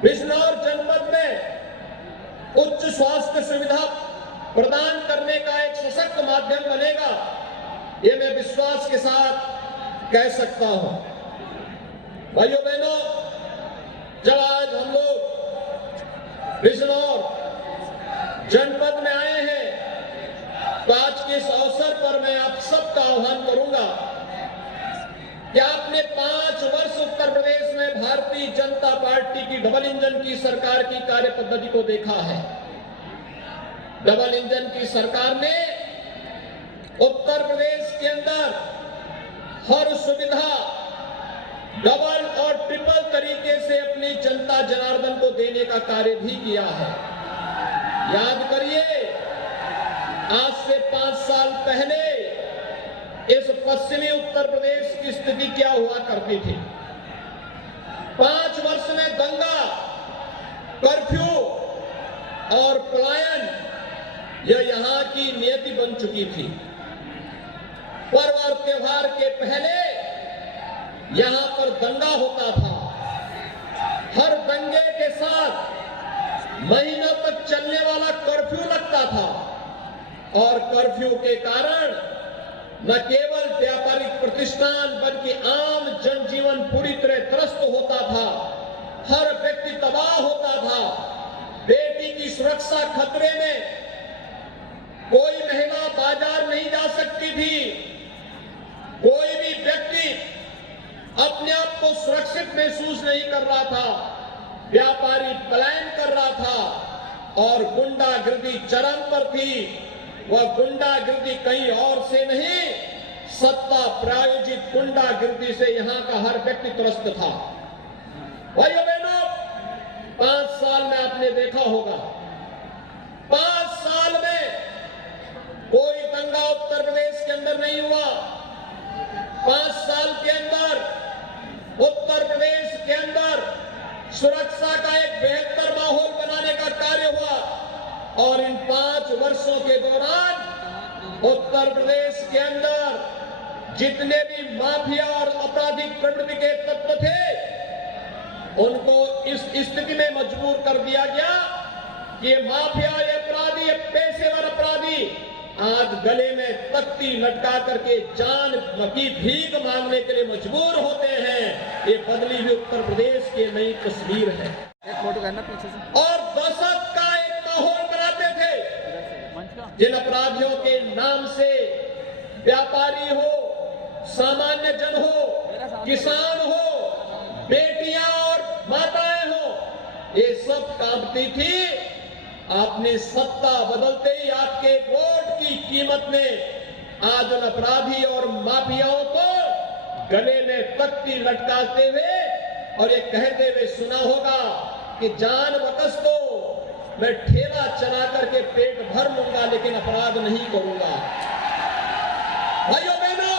बिजनौर जनपद में उच्च स्वास्थ्य सुविधा प्रदान करने का एक सशक्त माध्यम बनेगा, ये मैं विश्वास के साथ कह सकता हूं। भाइयों बहनों, जब आज हम लोग बिजनौर जनपद में आए हैं तो आज के इस अवसर पर मैं आप सबका आह्वान करूंगा कि आपने 5 वर्ष उत्तर प्रदेश में भारतीय जनता पार्टी की डबल इंजन की सरकार की कार्य पद्धति को देखा है। डबल इंजन की सरकार ने उत्तर प्रदेश के अंदर हर सुविधा डबल और ट्रिपल तरीके से अपनी जनता जनार्दन को देने का कार्य भी किया है। याद करिए, आज से 5 साल पहले इस पश्चिमी उत्तर प्रदेश की स्थिति क्या हुआ करती थी। 5 वर्ष में दंगा, कर्फ्यू और पलायन यह यहां की नियति बन चुकी थी। पर्व और त्योहार के पहले यहां पर दंगा होता था। हर दंगे के साथ महीनों तक चलने वाला कर्फ्यू लगता था और कर्फ्यू के कारण न केवल व्यापारिक प्रतिष्ठान बल्कि आम जनजीवन पूरी तरह त्रस्त होता था। हर व्यक्ति तबाह होता था। बेटी की सुरक्षा खतरे में, कोई महिला बाजार नहीं जा सकती थी। कोई भी व्यक्ति अपने आप को सुरक्षित महसूस नहीं कर रहा था। व्यापारी पलायन कर रहा था और गुंडागर्दी चरम पर थी। वह गुंडागर्दी कहीं और से नहीं, सत्ता प्रायोजित गुंडागर्दी से यहां का हर व्यक्ति त्रस्त था। भाइयों बहनों, 5 साल में आपने देखा होगा, 5 साल में कोई दंगा उत्तर प्रदेश के अंदर नहीं हुआ। 5 साल के अंदर उत्तर प्रदेश के अंदर सुरक्षा का एक बेहतर माहौल बनाने का कार्य हुआ और इन 5 वर्षों के दौरान उत्तर प्रदेश के अंदर जितने भी माफिया और आपराधिक प्रवृत्ति के तत्व थे, उनको इस स्थिति में मजबूर कर दिया गया कि ये माफिया, ये अपराधी, ये पेशेवर अपराधी आज गले में तख्ती लटका करके जान की भीख मांगने के लिए मजबूर होते हैं। ये बदली हुई उत्तर प्रदेश की नई तस्वीर है। एक फोटो करना पीछे से। और दहशत का एक माहौल बनाते थे। जिन अपराधियों के नाम से व्यापारी हो, सामान्य जन हो, किसान हो, बेटियां और माताएं हो, ये सब कांपती थी। आपने सत्ता बदलते ही आपके वोट की कीमत में आज उन अपराधी और माफियाओं को गले में तख्ती लटकाते हुए और ये कहते हुए सुना होगा कि जान बकस दो, मैं ठेला चला करके पेट भर लूंगा लेकिन अपराध नहीं करूंगा। भाइयों बहनों,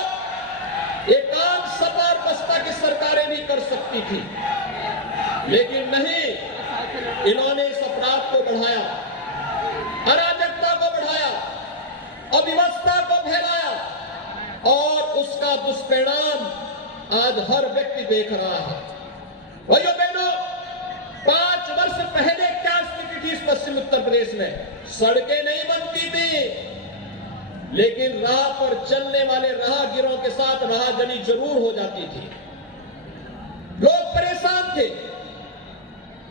ये काम सपा और बसपा की सरकारें भी कर सकती थी, लेकिन नहीं, इन्होंने इस अपराध को बढ़ाया, अराजकता को बढ़ाया, अव्यवस्था को फैलाया और उसका दुष्परिणाम आज हर व्यक्ति देख रहा है। भाइयों बहनों, 5 वर्ष पहले क्या स्थिति थी इस पश्चिम उत्तर प्रदेश में? सड़कें नहीं बनती थी, लेकिन राह पर चलने वाले राहगीरों के साथ राहजनी जरूर हो जाती थी। लोग परेशान थे,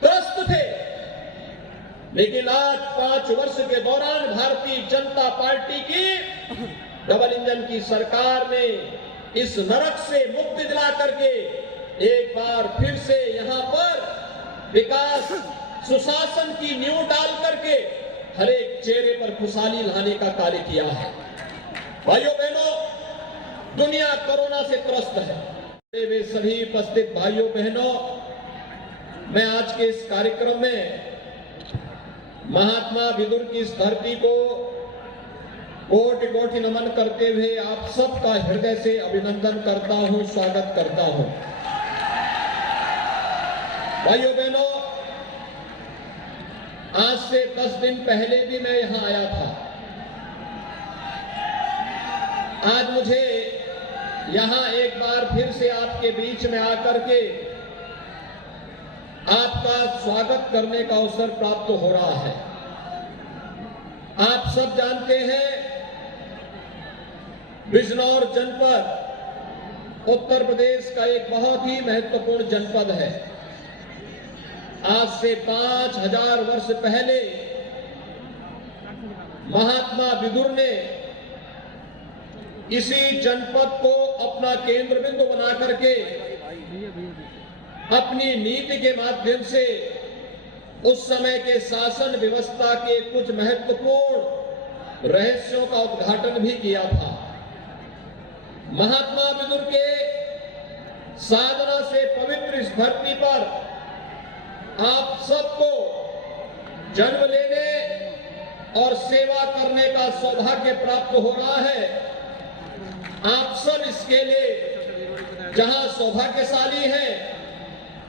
त्रस्त थे, लेकिन आज 5 वर्ष के दौरान भारतीय जनता पार्टी की डबल इंजन की सरकार ने इस नरक से मुक्ति दिला करके एक बार फिर से यहां पर विकास, सुशासन की नींव डाल करके हर एक चेहरे पर खुशहाली लाने का कार्य किया है। भाइयों बहनों, दुनिया कोरोना से त्रस्त है। वे सभी उपस्थित भाइयों बहनों, मैं आज के इस कार्यक्रम में महात्मा विदुर की इस धरती को कोटि कोटि नमन करते हुए आप सबका हृदय से अभिनंदन करता हूं, स्वागत करता हूं। भाइयों बहनों, आज से 10 दिन पहले भी मैं यहां आया था। आज मुझे यहां एक बार फिर से आपके बीच में आकर के आपका स्वागत करने का अवसर प्राप्त हो रहा है। आप सब जानते हैं, बिजनौर जनपद उत्तर प्रदेश का एक बहुत ही महत्वपूर्ण जनपद है। आज से 5000 वर्ष पहले महात्मा विदुर ने इसी जनपद को अपना केंद्र बिंदु बना करके अपनी नीति के माध्यम से उस समय के शासन व्यवस्था के कुछ महत्वपूर्ण रहस्यों का उद्घाटन भी किया था। महात्मा विदुर के साधना से पवित्र इस धरती पर आप सबको जन्म लेने और सेवा करने का सौभाग्य प्राप्त हो रहा है। आप सब इसके लिए जहां सौभाग्यशाली हैं,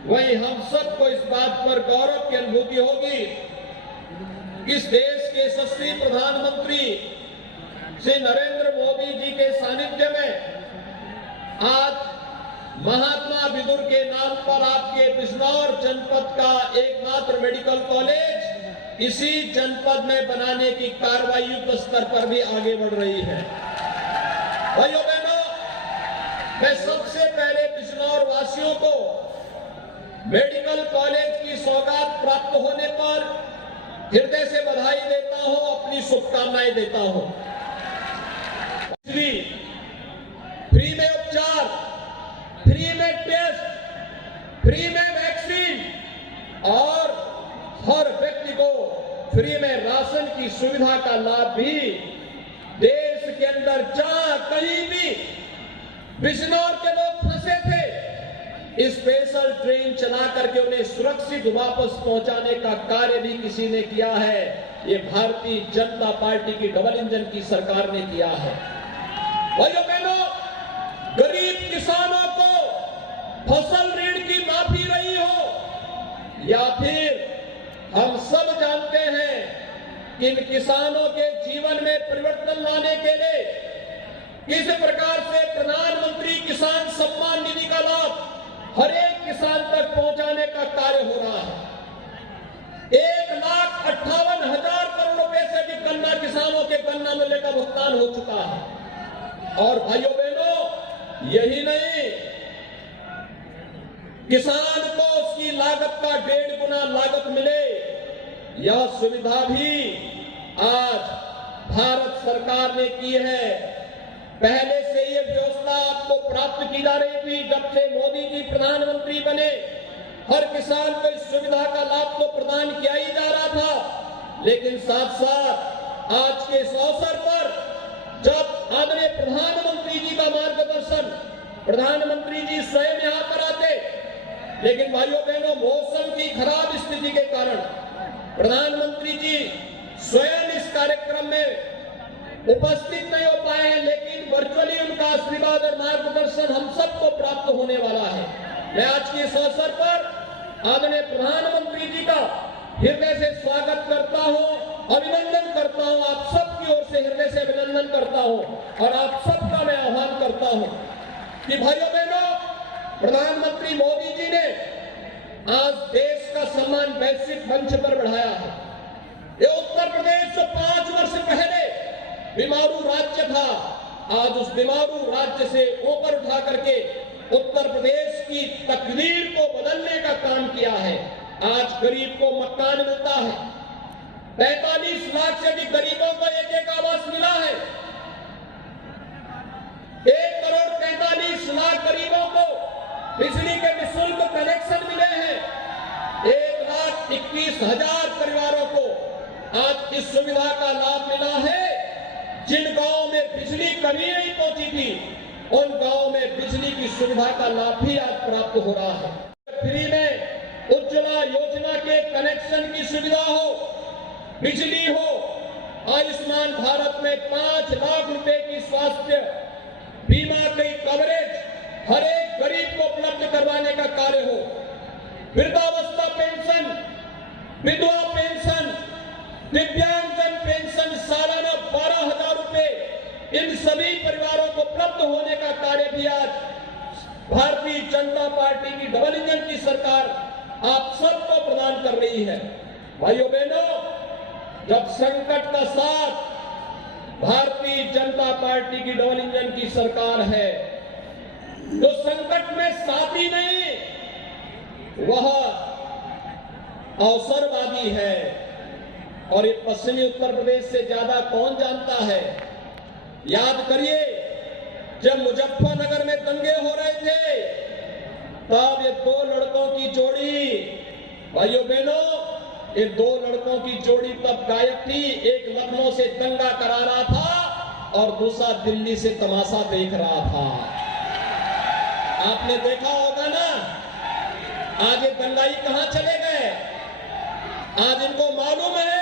वहीं हम सबको इस बात पर गौरव की अनुभूति होगी। इस देश के यशस्वी प्रधानमंत्री श्री नरेंद्र मोदी जी के सानिध्य में आज महात्मा विदुर के नाम पर आपके बिजनौर जनपद का एकमात्र मेडिकल कॉलेज इसी जनपद में बनाने की कार्रवाई युद्ध स्तर पर भी आगे बढ़ रही है। भाइयों बहनों, मैं सबसे पहले बिजनौर वासियों को मेडिकल कॉलेज की सौगात प्राप्त होने पर हृदय से बधाई देता हूं, अपनी शुभकामनाएं देता हूं। फ्री में उपचार, फ्री में टेस्ट, फ्री में वैक्सीन और हर व्यक्ति को फ्री में राशन की सुविधा का लाभ भी देश के अंदर जहां कहीं भी बिजनौर के लोग फंसे थे, स्पेशल ट्रेन चला करके उन्हें सुरक्षित वापस पहुंचाने का कार्य भी किसी ने किया है। ये भारतीय जनता पार्टी की डबल इंजन की सरकार ने किया है। भाइयों बहनों, गरीब किसानों को फसल ऋण की माफी रही हो या फिर हम सब जानते हैं कि इन किसानों के जीवन में परिवर्तन लाने के लिए किस प्रकार से प्रधानमंत्री किसान सम्मान निधि का लाभ हर एक किसान तक पहुंचाने का कार्य हो रहा है। 1,58,000 करोड़ रुपए से भी गन्ना किसानों के गन्ना मूल्य का भुगतान हो चुका है। और भाइयों बहनों, यही नहीं, किसान को उसकी लागत का 1.5 गुना लागत मिले, यह सुविधा भी आज भारत सरकार ने की है। पहले से ये व्यवस्था आपको प्राप्त की जा रही थी। जब से मोदी जी प्रधानमंत्री बने, हर किसान को इस सुविधा का लाभ तो प्रदान किया ही जा रहा था, लेकिन साथ साथ आज के इस अवसर पर जब आदरणीय प्रधानमंत्री जी का मार्गदर्शन, प्रधानमंत्री जी स्वयं यहाँ पर आते, लेकिन भाइयों बहनों, मौसम की खराब स्थिति के कारण प्रधानमंत्री जी स्वयं इस कार्यक्रम में उपस्थित नहीं हो पाए हैं, लेकिन वर्चुअली उनका आशीर्वाद और मार्गदर्शन हम सबको प्राप्त होने वाला है। मैं आज के इस अवसर पर आदरणीय प्रधानमंत्री जी का हृदय से स्वागत करता हूं, अभिनंदन करता हूं, आप सबकी ओर से हृदय से अभिनंदन करता हूं और आप सबका मैं आह्वान करता हूं कि भाइयों बहनों, प्रधानमंत्री मोदी जी ने आज देश का सम्मान वैश्विक मंच पर बढ़ाया है। ये उत्तर प्रदेश जो 5 वर्ष पहले बीमारू राज्य था, आज उस बीमारू राज्य से ऊपर उठा करके उत्तर प्रदेश की तकदीर को बदलने का काम किया है। आज गरीब को मकान मिलता है, 45 लाख से अधिक गरीबों को एक आवास मिला है, 1,43,00,000 गरीबों को बिजली के निःशुल्क कनेक्शन मिले हैं, 1,21,000 परिवारों को आज इस सुविधा का लाभ मिला है। जिन गांवों में बिजली कभी नहीं पहुंची थी, उन गांवों में बिजली की सुविधा का लाभ भी आज प्राप्त हो रहा है। फ्री में उज्ज्वला योजना के कनेक्शन की सुविधा हो, बिजली हो, आयुष्मान भारत में 5 लाख रुपए की स्वास्थ्य बीमा की कवरेज हर एक गरीब को उपलब्ध करवाने का कार्य हो, वृद्धावस्था पेंशन, विधवा पेंशन, दिव्यांगजन पेंशन सालाना 12,000 रुपए इन सभी परिवारों को उपलब्ध होने का कार्य भी आज भारतीय जनता पार्टी की डबल इंजन की सरकार आप सबको प्रदान कर रही है। भाइयों बहनों, जब संकट का साथ भारतीय जनता पार्टी की डबल इंजन की सरकार है, तो संकट में साथी नहीं, वह अवसरवादी है। और ये पश्चिमी उत्तर प्रदेश से ज्यादा कौन जानता है? याद करिए, जब मुजफ्फरनगर में दंगे हो रहे थे, तब ये दो लड़कों की जोड़ी, भाइयों बहनों, ये दो लड़कों की जोड़ी तब गायब थी। एक लखनऊ से दंगा करा रहा था और दूसरा दिल्ली से तमाशा देख रहा था। आपने देखा होगा ना, आज ये दंगाई कहां चले गए? आज इनको मालूम है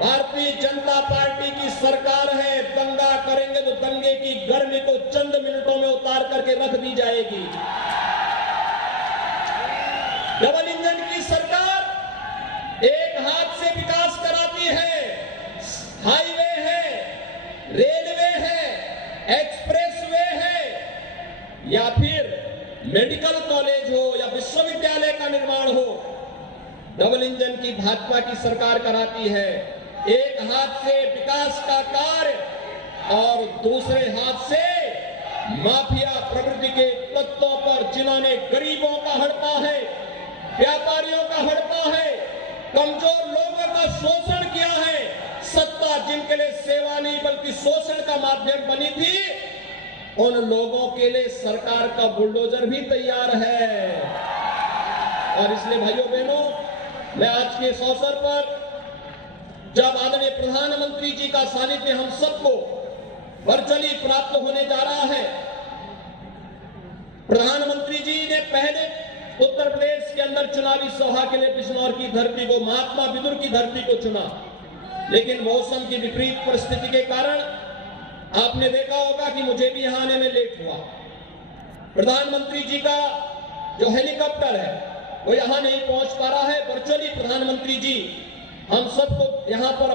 भारतीय जनता पार्टी की सरकार है, दंगा करेंगे तो दंगे की गर्मी को चंद मिनटों में उतार करके रख दी जाएगी। डबल इंजन की सरकार एक हाथ से विकास कराती है, हाईवे है, रेलवे है, एक्सप्रेसवे है, या फिर मेडिकल कॉलेज हो या विश्वविद्यालय का निर्माण हो, डबल इंजन की भाजपा की सरकार कराती है। एक हाथ से विकास का कार्य और दूसरे हाथ से माफिया प्रवृत्ति के तत्वों पर, जिन्होंने गरीबों का हड़पा है, व्यापारियों का हड़पा है, कमजोर लोगों का शोषण किया है, सत्ता जिनके लिए सेवा नहीं बल्कि शोषण का माध्यम बनी थी, उन लोगों के लिए सरकार का बुलडोजर भी तैयार है। और इसलिए भाइयों बहनों, मैं आज के इस अवसर पर, जब आदरणीय प्रधानमंत्री जी का सानिध्य हम सबको वर्चुअली प्राप्त होने जा रहा है, प्रधानमंत्री जी ने पहले उत्तर प्रदेश के अंदर चुनावी सभा के लिए बिजनौर की धरती को, महात्मा विदुर की धरती को चुना, लेकिन मौसम की विपरीत परिस्थिति के कारण आपने देखा होगा कि मुझे भी यहां आने में लेट हुआ। प्रधानमंत्री जी का जो हेलीकॉप्टर है वो यहां नहीं पहुंच पा रहा है। वर्चुअली प्रधानमंत्री जी हम सबको यहां पर